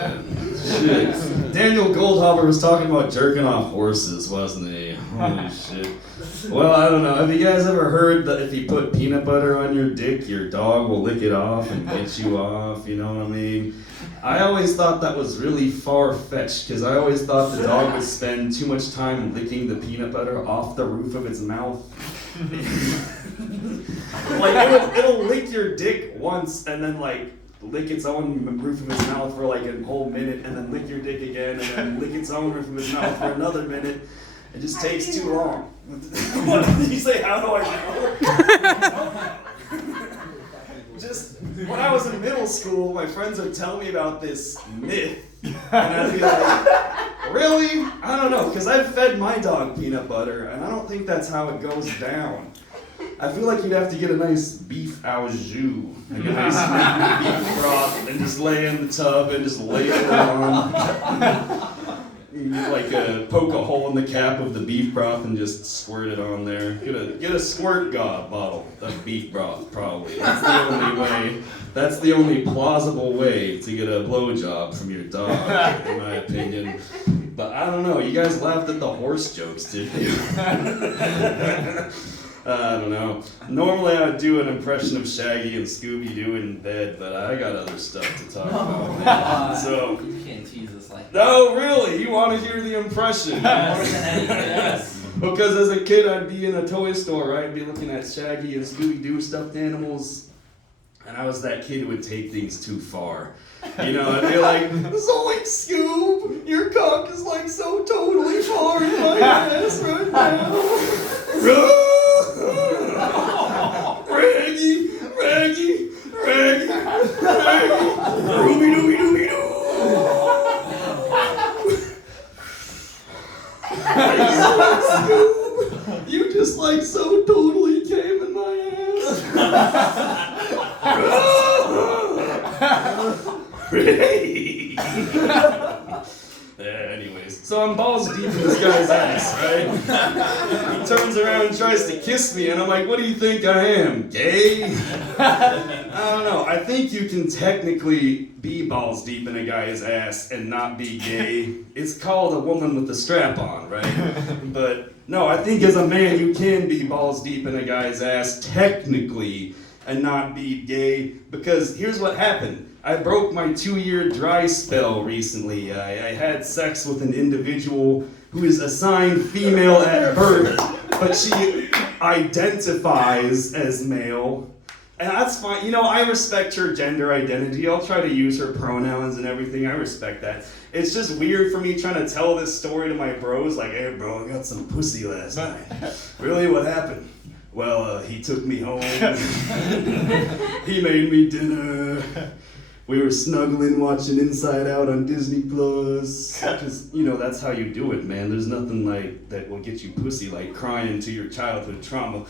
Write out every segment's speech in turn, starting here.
Shit. Daniel Goldhaber was talking about jerking off horses, wasn't he? Holy shit. Well, I don't know. Have you guys ever heard that if you put peanut butter on your dick, your dog will lick it off and get you off? You know what I mean? I always thought that was really far-fetched because I always thought the dog would spend too much time licking the peanut butter off the roof of its mouth. Like, it'll lick your dick once and then, like, lick its own roof of its mouth for like a whole minute and then lick your dick again and then lick its own roof of its mouth for another minute. It just takes too long. What did you say? How do I know? Just when I was in middle school, my friends would tell me about this myth, and I'd be like, really? I don't know, because I've fed my dog peanut butter, and I don't think that's how it goes down. I feel like you'd have to get a nice beef au jus, like a nice beef broth, and just lay in the tub and just lay it on. Like poke a hole in the cap of the beef broth and just squirt it on there. Get a squirt bottle of beef broth, probably. That's the only way. That's the only plausible way to get a blowjob from your dog, in my opinion. But I don't know. You guys laughed at the horse jokes, did you? I don't know. Normally I would do an impression of Shaggy and Scooby-Doo in bed, but I got other stuff to talk about. Man. So you can't tease us like that. No, really? You want to hear the impression? Yes. Because as a kid I'd be in a toy store, right? I'd be looking at Shaggy and Scooby-Doo stuffed animals, and I was that kid who would take things too far. You know, I'd be like, Zoink Scoob, your cock is like so totally far in my ass right now. Raggy, Raggy, Raggy, Raggy, Ruby Dooby Dooby Doo. Scoob, you just like so totally came in my ass. Ray. Anyways, so I'm balls deep in this guy's ass, right? He turns around and tries to kiss me, and I'm like, what do you think I am, gay? I don't know. I think you can technically be balls deep in a guy's ass and not be gay. It's called a woman with a strap on, right? But no, I think as a man you can be balls deep in a guy's ass technically and not be gay, because here's what happened. I broke my 2-year dry spell recently. I had sex with an individual who is assigned female at birth, but she identifies as male. And that's fine. You know, I respect her gender identity. I'll try to use her pronouns and everything. I respect that. It's just weird for me trying to tell this story to my bros. Like, hey, bro, I got some pussy last night. Really? What happened? Well, he took me home. He made me dinner. We were snuggling, watching Inside Out on Disney Plus. Because, you know, that's how you do it, man. There's nothing like that will get you pussy, like crying to your childhood trauma.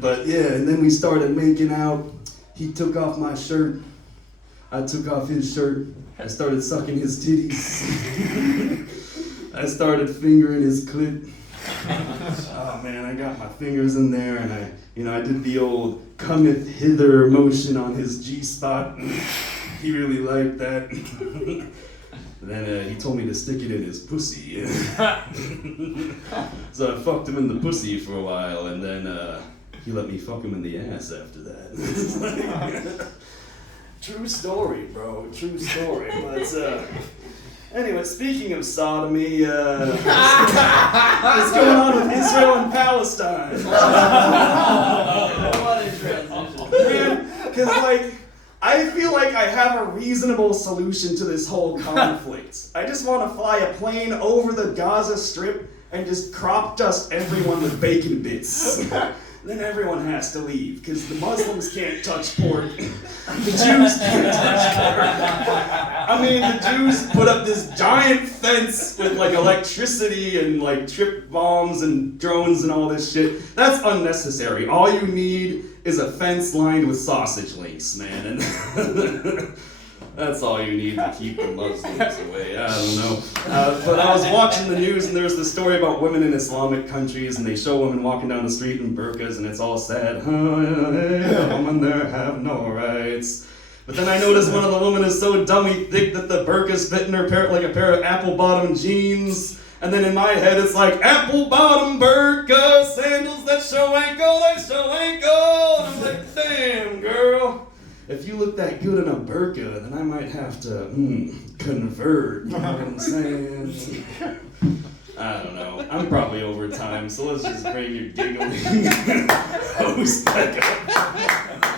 But yeah, and then we started making out. He took off my shirt. I took off his shirt. I started sucking his titties. I started fingering his clit. Oh man, I got my fingers in there, and I did the old cometh hither motion on his G-spot. He really liked that. Then he told me to stick it in his pussy. So I fucked him in the pussy for a while, and then he let me fuck him in the ass after that. True story, bro. True story. But anyway, speaking of sodomy, what's going on with Israel and Palestine? What a transition. Man, because like, I feel like I have a reasonable solution to this whole conflict. I just want to fly a plane over the Gaza Strip and just crop dust everyone with bacon bits. Then everyone has to leave, because the Muslims can't touch pork. The Jews can't touch pork. I mean, the Jews put up this giant fence with like electricity and like trip bombs and drones and all this shit. That's unnecessary. All you need is a fence lined with sausage links, man. And that's all you need to keep the Muslims away. I don't know. But I was watching the news, and there was this story about women in Islamic countries, and they show women walking down the street in burqas, and it's all sad. Women there have no rights. But then I notice one of the women is so dummy thick that the burqa's fitting her like a pair of apple-bottom jeans. And then in my head it's like, apple-bottom burqa, sandals that show ankle, they show ankle. And I'm like, damn, girl. If you look that good in a burqa, then I might have to, convert. You know what I'm saying? I don't know. I'm probably over time, so let's just bring your giggling host back up.